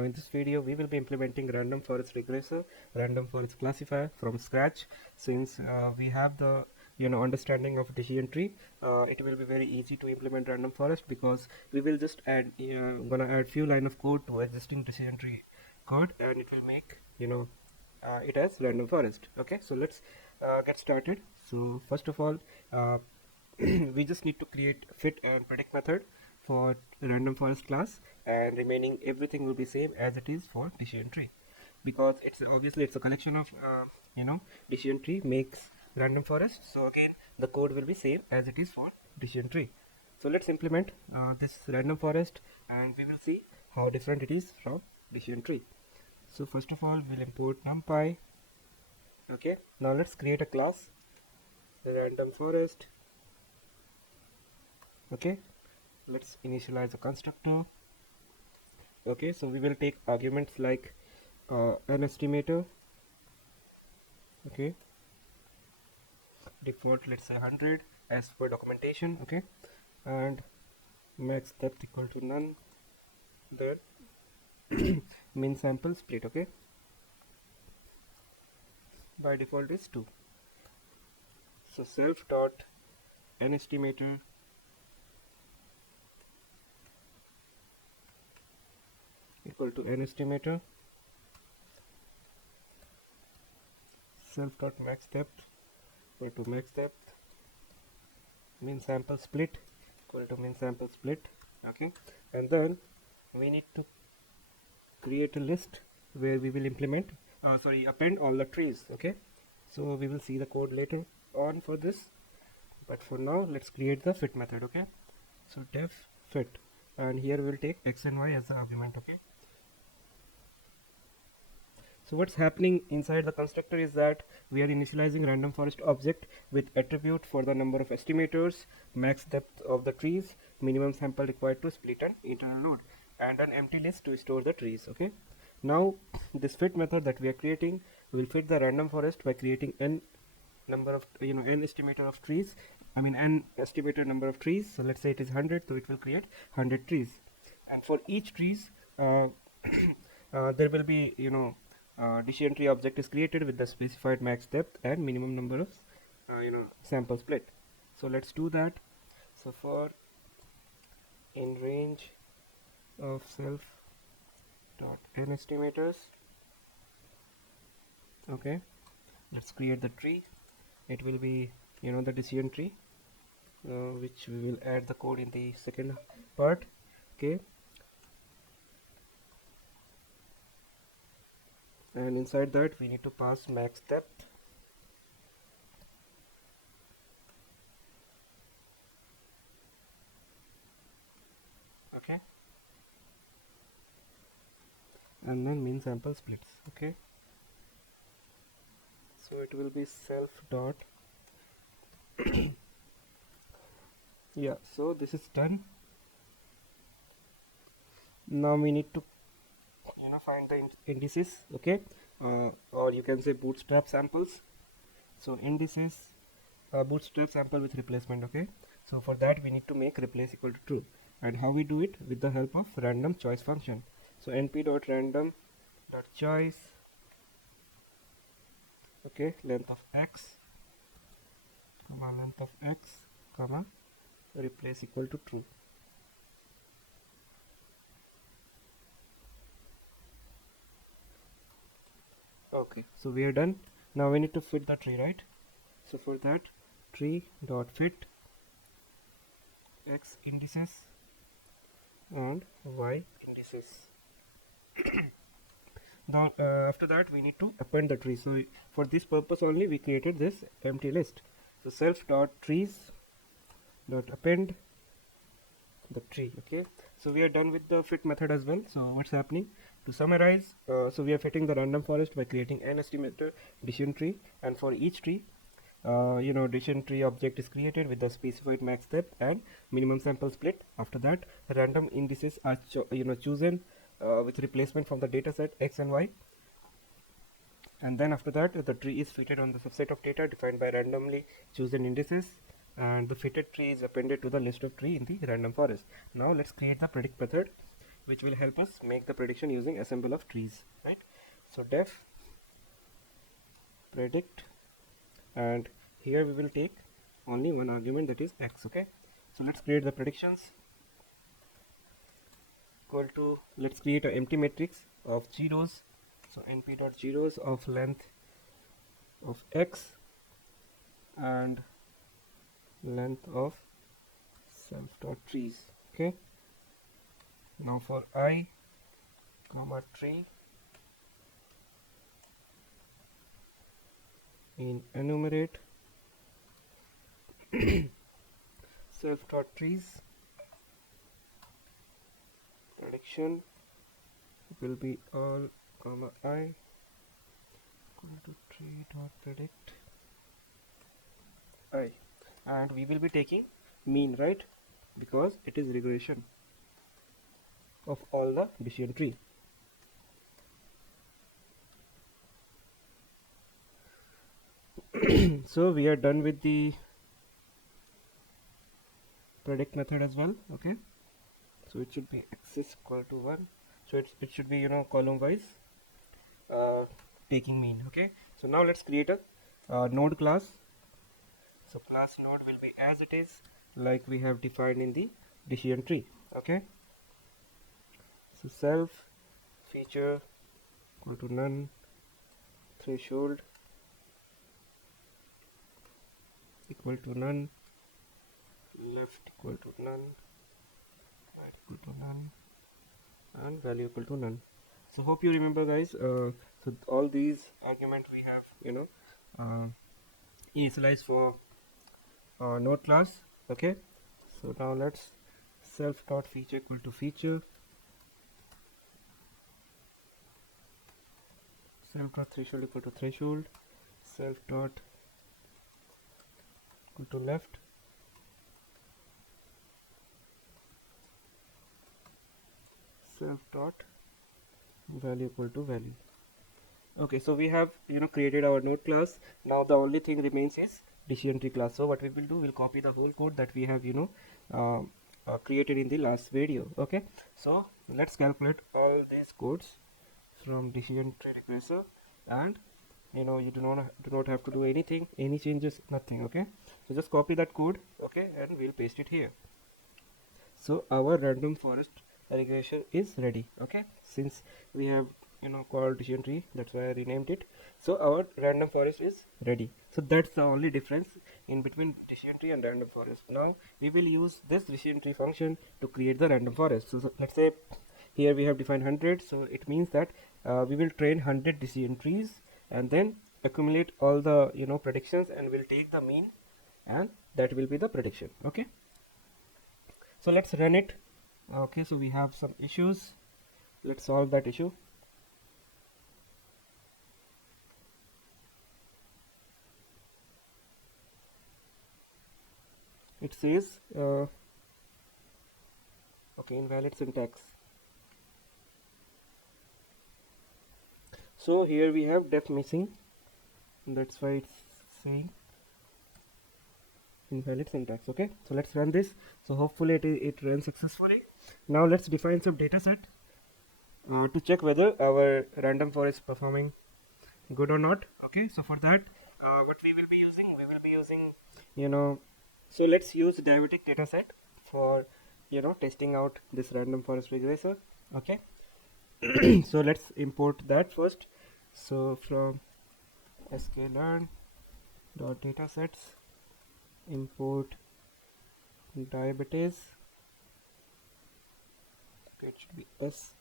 Now in this video we will be implementing random forest regressor, random forest classifier from scratch. Since we have the understanding of decision tree, it will be very easy to implement random forest because we will just gonna add few line of code to existing decision tree code, and it will make it as random forest. Okay, so let's get started. So first of all, we just need to create fit and predict method for random forest class, and remaining everything will be same as it is for decision tree, because it's obviously it's a collection of decision tree makes random forest. So again the code will be same as it is for decision tree. So let's implement this random forest and we will see how different it is from decision tree. So first of all we'll import numpy. Okay, now let's create a class random forest. Okay, let's initialize a constructor. Okay, so we will take arguments like an estimator. Okay, default let's say 100 as per documentation. Okay, and max depth equal to none, then min sample split. Okay, by default is 2. So self dot an estimator equal to an estimator, self dot max depth equal to max depth, min sample split equal to min sample split. Okay, and then we need to create a list where we will implement append all the trees. Okay, so we will see the code later on for this, but for now let's create the fit method. Okay, so def fit, and here we'll take x and y as the argument. Okay, so what's happening inside the constructor is that we are initializing random forest object with attribute for the number of estimators, max depth of the trees, minimum sample required to split an internal node, and an empty list to store the trees. Okay, now this fit method that we are creating will fit the random forest by creating n number of n estimator of trees, n estimator number of trees. So let's say it is 100, so it will create 100 trees, and for each trees there will be decision tree object is created with the specified max depth and minimum number of sample split. So let's do that. So for in range of self dot n estimators, okay, let's create the tree. It will be the decision tree, which we will add the code in the second part. Okay, and inside that we need to pass max depth. Okay, and then min sample splits. Okay, so it will be self dot yeah, so this is done. Now we need to find the indices. Okay, or you can say bootstrap samples. So indices bootstrap sample with replacement. Okay, so for that we need to make replace equal to true, and how we do it? With the help of random choice function. So np dot random dot choice, okay, length of x comma length of x comma replace equal to true. Okay, so we are done. Now we need to fit the tree, right? So for that, tree dot fit x indices and y indices. Now after that we need to append the tree. So for this purpose only we created this empty list. So self dot trees dot append the tree. Okay, so we are done with the fit method as well. So what's happening? To summarize, so we are fitting the random forest by creating an estimator decision tree, and for each tree decision tree object is created with the specified max depth and minimum sample split. After that, random indices are chosen with replacement from the data set x and y, and then after that the tree is fitted on the subset of data defined by randomly chosen indices, and the fitted tree is appended to the list of tree in the random forest. Now let's create the predict method, which will help us make the prediction using assemble of trees, right? So def predict, and here we will take only one argument, that is x. Okay, so let's create the predictions. Equal to, let's create an empty matrix of zeros. So np dot zeros of length of x and length of self dot trees. Okay, now for I comma tree in enumerate self dot trees, prediction will be all comma I equal to tree dot predict I, and we will be taking mean, right, because it is regression of all the decision tree. So we are done with the predict method as well. Okay, so it should be axis equal to 1, so it should be, you know, column wise taking mean. Okay, so now let's create a node class. So class node will be as it is, like we have defined in the decision tree. Okay, so self feature equal to none, threshold equal to none, left equal to none, right equal to none, and value equal to none. So hope you remember, guys. So all these arguments we have, you know, initialized for node class. Okay, so now let's self dot feature equal to feature, self dot threshold equal to threshold, self dot equal to left, self dot value equal to value. Okay, so we have, you know, created our node class. Now the only thing remains is decision tree class. So what we will do, we'll copy the whole code that we have, you know, created in the last video. Okay, so let's calculate all these codes from decision tree regressor, and you know, you do not have to do anything, any changes, nothing. Okay, so just copy that code, okay, and we'll paste it here. So our random forest regression is ready. Okay, since we have, you know, called decision tree, that's why I renamed it. So our random forest is ready. So that's the only difference in between decision tree and random forest. Now we will use this decision tree function to create the random forest. So let's say here we have defined 100, so it means that we will train 100 decision trees and then accumulate all the, you know, predictions, and we'll take the mean, and that will be the prediction. Okay, so let's run it. Okay, so we have some issues. Let's solve that issue. It says okay, invalid syntax. So here we have def missing, that's why it's saying invalid syntax. Okay, so let's run this. So hopefully it runs successfully. Now let's define some data set to check whether our random forest performing good or not. Okay, so for that what we will be using, you know, so let's use derivative data set for, you know, testing out this random forest regressor. Okay, so let's import that first. So from scikit-learn dot datasets import diabetes, it should be s.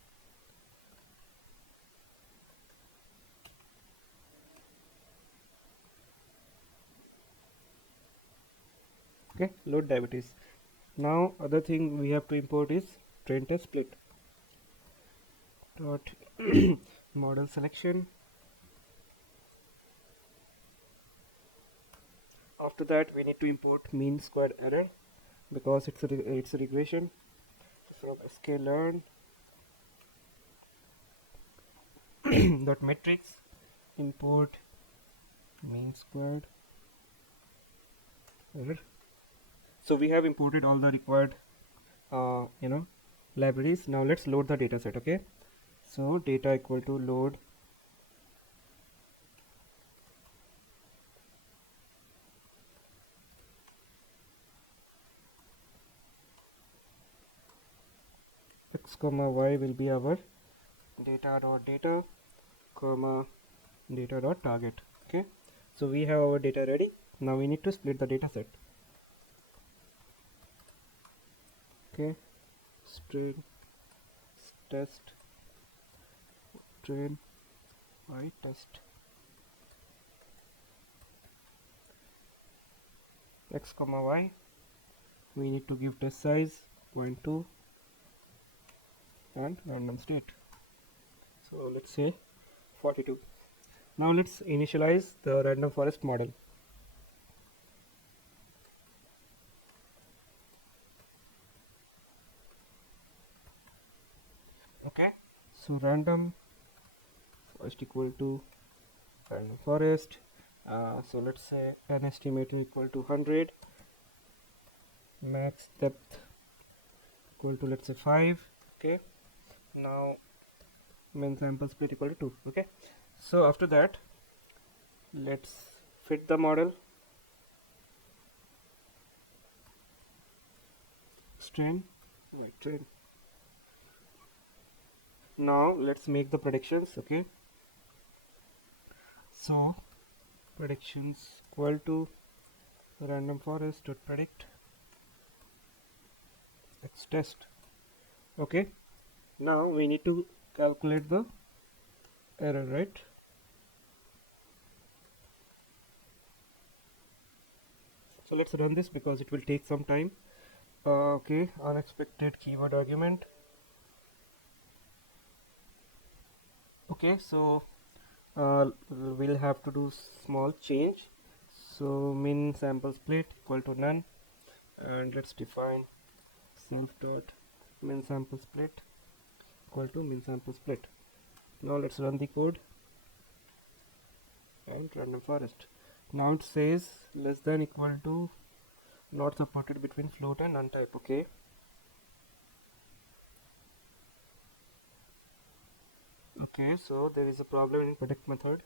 Okay, load diabetes. Now other thing we have to import is train test split dot model selection. After that we need to import mean squared error because it's a regression. So from scikit-learn dot matrix import mean squared error. So we have imported all the required you know, libraries. Now let's load the data set. Okay, so data equal to load x comma y will be our data dot data comma data dot target. Okay, so we have our data ready. Now we need to split the data set. Okay, string test train y test x comma y. We need to give test size 0.2 and random state, so let's say 42. Now let's initialize the random forest model. Okay, so random first equal to random forest. So let's say an estimator equal to 100, max depth equal to let's say 5. Okay, now min sample split equal to 2. Okay, so after that let's fit the model strain right train. Now let's make the predictions. Okay, so predictions equal to random forest dot predict x test. Okay, now we need to calculate the error, right? So let's run this because it will take some time. Okay, unexpected keyword argument. Okay, so we'll have to do small change. So min sample split equal to none, and let's define self dot min sample split equal to min sample split. Now let's run the code and random forest. Now it says less than equal to not supported between float and untype. Okay, okay, so there is a problem in predict method.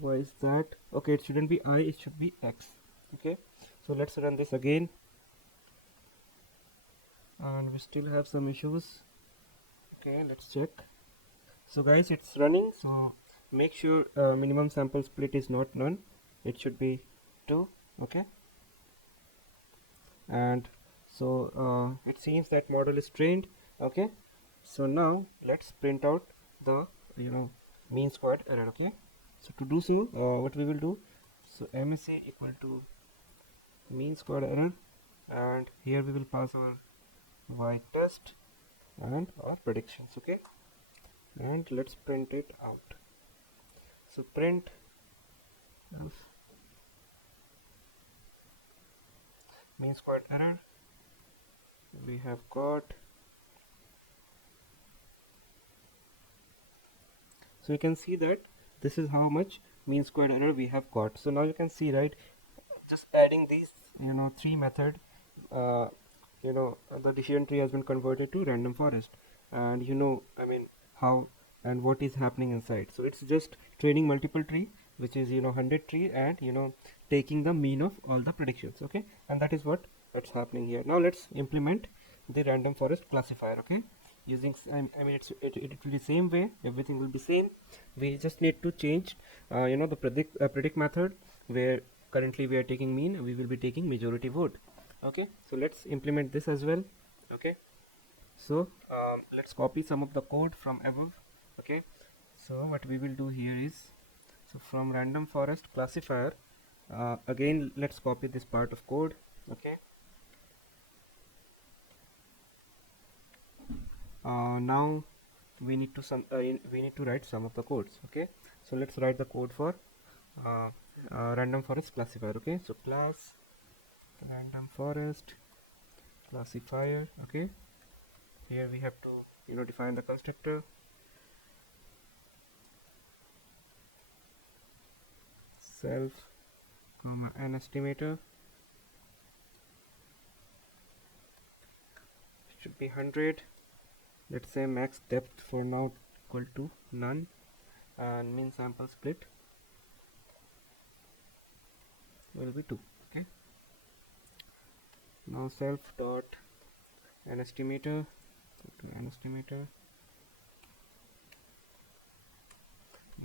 Why is that? Okay, it shouldn't be I, it should be x. Okay, so let's run this again, and we still have some issues. Okay, let's check. So guys, it's running, so make sure minimum sample split is not none, it should be 2. Okay, and so it seems that model is trained. Okay, so now let's print out the mean squared error. Okay, so to do so what we will do, so MSA equal to mean squared error, and here we will pass our y test and our predictions. Okay, and let's print it out. So print mean squared error, we have got. So you can see that this is how much mean squared error we have got. So now you can see, right, just adding these 3 method, the decision tree has been converted to random forest, and I mean how and what is happening inside. So it's just training multiple tree, which is 100 tree, and taking the mean of all the predictions. Okay, and that is what that's happening here. Now let's implement the random forest classifier. Okay, using I mean it will be same way, everything will be same. We just need to change the predict method, where currently we are taking mean, we will be taking majority vote. Okay, so let's implement this as well. Okay, so let's copy some of the code from above. Okay, so what we will do here is, so from random forest classifier, again let's copy this part of code. Okay, now we need to write some of the codes. Okay, so let's write the code for random forest classifier. Okay, so class random forest classifier. Okay, here we have to define the constructor, self comma an estimator should be 100. Let's say max depth for now equal to none, and mean sample split will be 2. Okay, now self dot an estimator,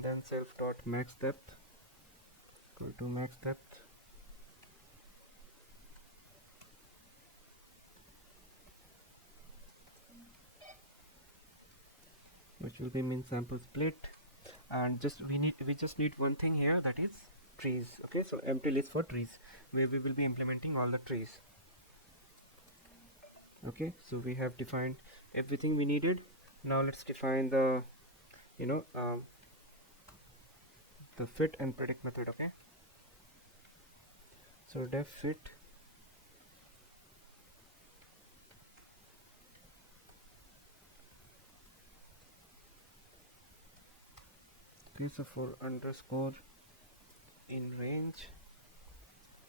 then self dot max depth equal to max depth, which will be mean sample split. And we just need one thing here, that is trees. Okay, so empty list for trees, where we will be implementing all the trees. Okay, so we have defined everything we needed. Now let's define the the fit and predict method. Okay, so def fit so for underscore in range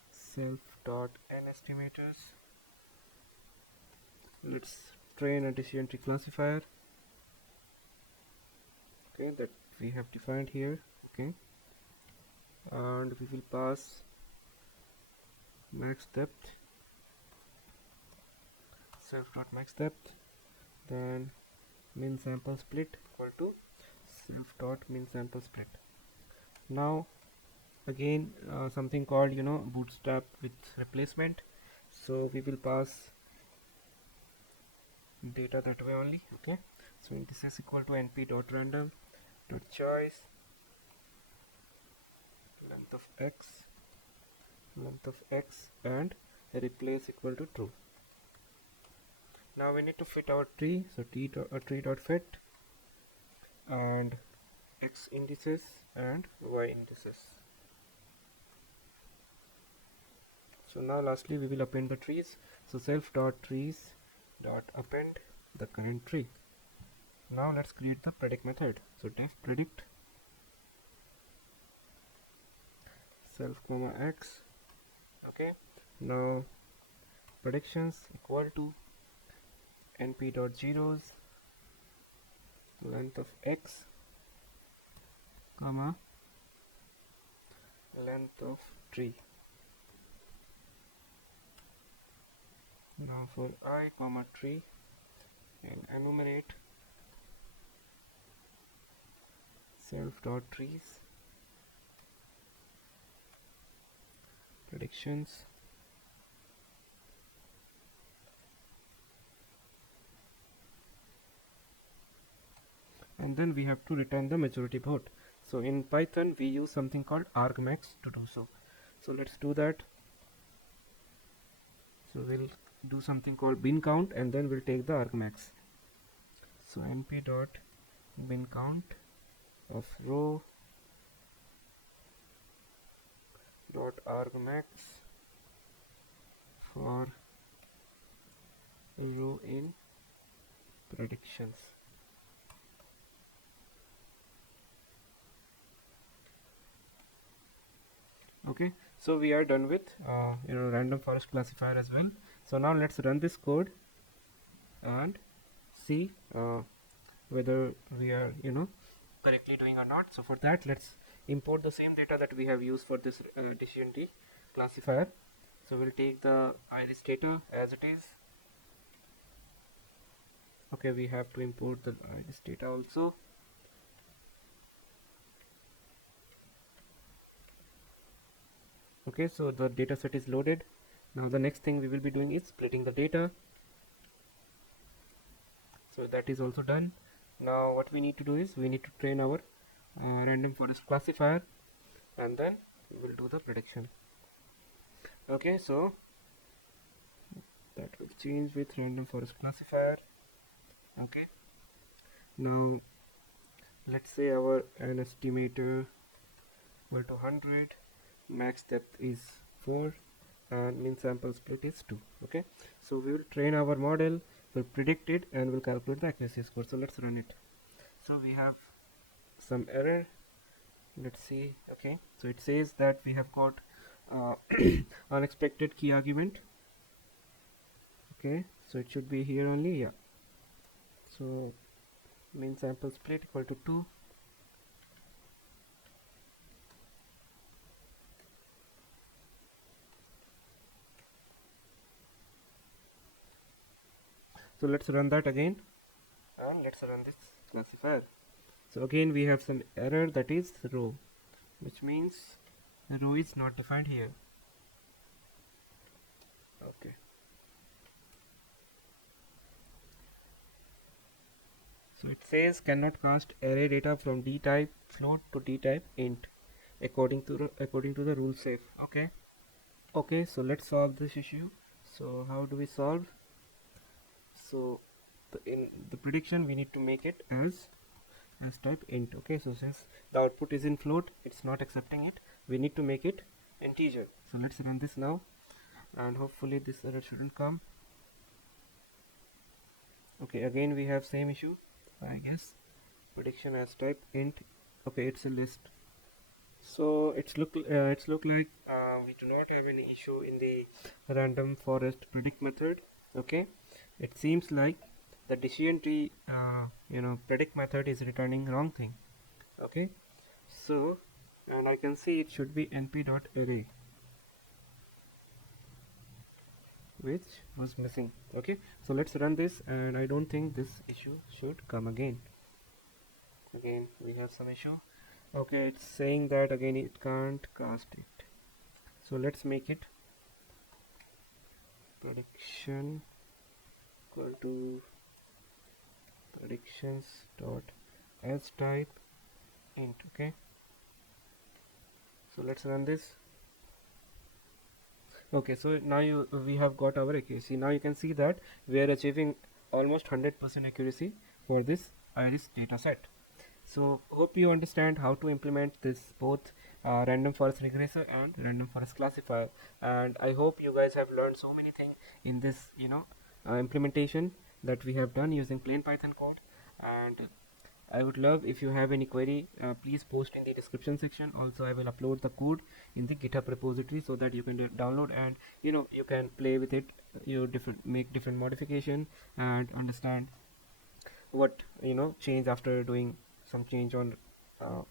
self dot n estimators, let's train a decision tree classifier, okay, that we have defined here. Okay, and we will pass max depth, self dot max depth, then min sample split equal to self dot min sample split. Now again something called bootstrap with replacement, so we will pass data that way only. Okay, so this is equal to np dot random dot choice length of x and replace equal to true. Now we need to fit our tree, so tree dot fit and x indices and y indices. So now lastly we will append the trees, so self dot trees dot append the current tree. Now let's create the predict method, so def predict self comma x. Okay, now predictions equal to np dot zeros length of x comma length of tree. Now for I comma tree, and enumerate self dot trees predictions and then we have to return the majority vote. So in Python we use something called argmax to do so. So let's do that. So we'll do something called bin count and then we'll take the argmax. So np dot bin count of row dot argmax for row in predictions. Okay, so we are done with random forest classifier as well. So now let's run this code and see whether we are correctly doing or not. So for that, let's import the same data that we have used for this decision tree classifier. So we'll take the iris data as it is. Okay, we have to import the iris data also. Okay, so the data set is loaded. Now the next thing we will be doing is splitting the data. So that is also done. Now what we need to do is we need to train our random forest classifier and then we will do the prediction. Okay, so that will change with random forest classifier. Okay, now let's say our n estimator equal to 100, max depth is 4 and mean sample split is 2. Okay, so we will train our model, we'll predict it and we'll calculate the accuracy score. So let's run it. So we have some error, let's see. Okay, so it says that we have got unexpected key argument. Okay, so it should be here only. Yeah, so mean sample split equal to 2. So let's run that again, and let's run this classifier. So again we have some error, that is row, which means the row is not defined here. Okay, so it says cannot cast array data from d type float to d type int according to the rule safe. Okay, so let's solve this issue. So how do we solve? So in the prediction we need to make it as type int. Okay, so since the output is in float, it's not accepting it, we need to make it integer. So let's run this now, and hopefully this error shouldn't come. Okay, again we have same issue, I guess. Prediction as type int. Okay, it's a list. So it's look like we do not have any issue in the random forest predict method. Okay, it seems like the decision tree predict method is returning wrong thing. Okay, so and I can see it should be np.array, which was missing. Okay, so let's run this, and I don't think this issue should come again. Again we have some issue. Okay, it's saying that again it can't cast it. So let's make it prediction equal to predictions dot as type int. Okay, so let's run this. Okay, so now we have got our accuracy. Now you can see that we are achieving almost 100% accuracy for this iris data set. So hope you understand how to implement this both random forest regressor and random forest classifier, and I hope you guys have learned so many things in this implementation that we have done using plain Python code. And I would love if you have any query, please post in the description section. Also I will upload the code in the GitHub repository so that you can download, and you can play with it, make different modification and understand what change after doing some change on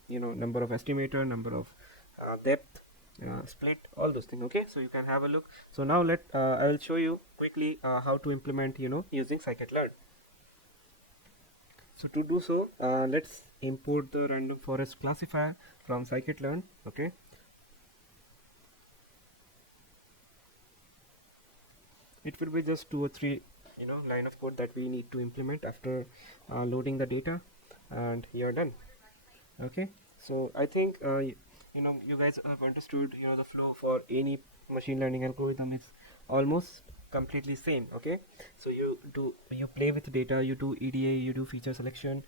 number of estimator, number of depth, split, all those things. Okay, so you can have a look. So now I will show you quickly how to implement using scikit-learn. So to do so, let's import the random forest classifier from scikit-learn. Okay, it will be just 2 or 3 line of code that we need to implement after loading the data, and you're done. Okay, so I think you guys have understood the flow for any machine learning algorithm is almost completely same. Okay, so you play with data, you do EDA, you do feature selection,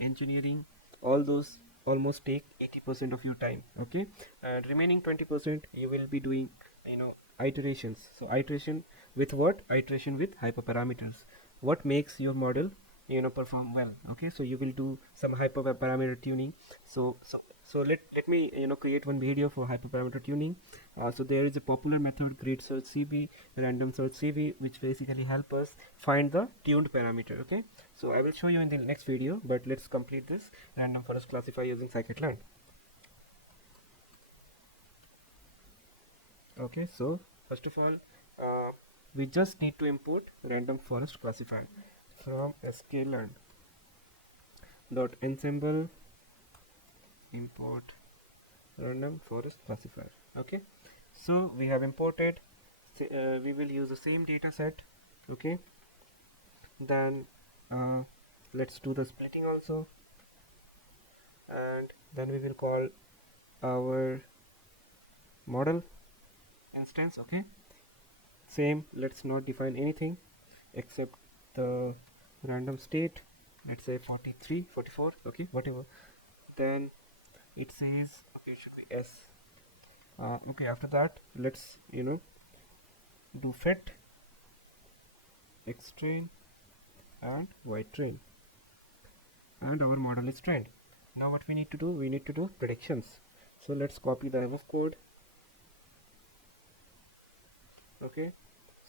engineering, all those almost take 80% of your time. Okay, and remaining 20% you will be doing iterations. So iteration with what? Iteration with hyperparameters. What makes your model perform well? Okay, so you will do some hyperparameter tuning. So let me create one video for hyperparameter tuning. So there is a popular method, grid search CV, random search CV, which basically help us find the tuned parameter. Okay, so I will show you in the next video, but let's complete this random forest classifier using scikit-learn. Okay, so first of all, we just need to import random forest classifier from sklearn dot ensemble import random forest classifier. Okay, so we have imported. We will use the same data set. Okay, then let's do the splitting also, and then we will call our model instance. Okay, same, let's not define anything except the random state, let's say 43, 44, okay, whatever. Then it says, okay, it should be s. Okay, after that let's do fit x train and y train, and our model is trained. Now what we need to do, we need to do predictions. So let's copy the above code. Okay,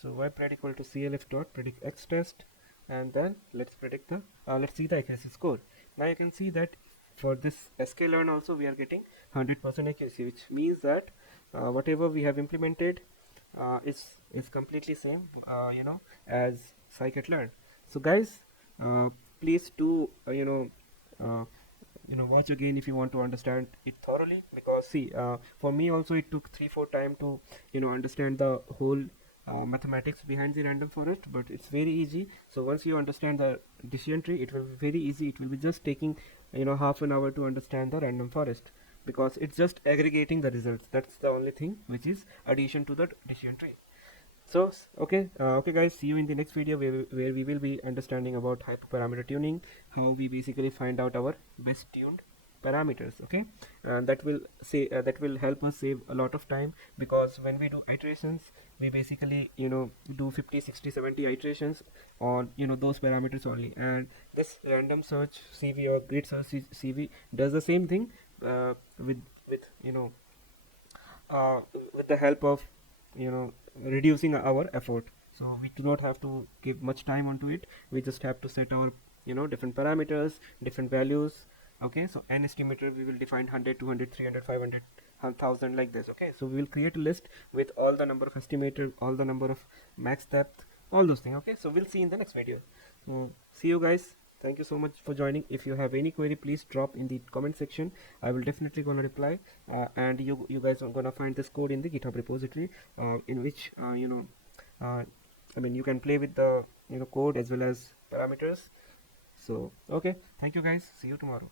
So y pred equal to clf dot predict x test, and then let's predict the let's see the accuracy score. Now you can see that for this sklearn also we are getting 100% accuracy, which means that whatever we have implemented is completely same as scikit-learn. So guys, please do uh, watch again if you want to understand it thoroughly, because see, for me also it took 3-4 time to understand the whole mathematics behind the random forest, but it's very easy. So once you understand the decision tree, it will be very easy. It will be just taking half an hour to understand the random forest, because it's just aggregating the results. That's the only thing which is addition to the decision tree. So okay guys, see you in the next video where we will be understanding about hyperparameter tuning, how we basically find out our best tuned parameters. Okay, and that will help us save a lot of time, because when we do iterations, we basically do 50, 60, 70 iterations on those parameters only, and this random search CV or grid search CV does the same thing with uh, with the help of reducing our effort. So we do not have to give much time onto it. We just have to set our different parameters, different values. Okay, so n estimator we will define 100, 200, 300, 500, 1000, like this. Okay, so we will create a list with all the number of estimator, all the number of max depth, all those things. Okay, so we'll see in the next video. See you guys. Thank you so much for joining. If you have any query, please drop in the comment section. I will definitely gonna reply, and you guys are gonna find this code in the GitHub repository, in which I mean, you can play with the code as well as parameters. So okay, thank you guys. See you tomorrow.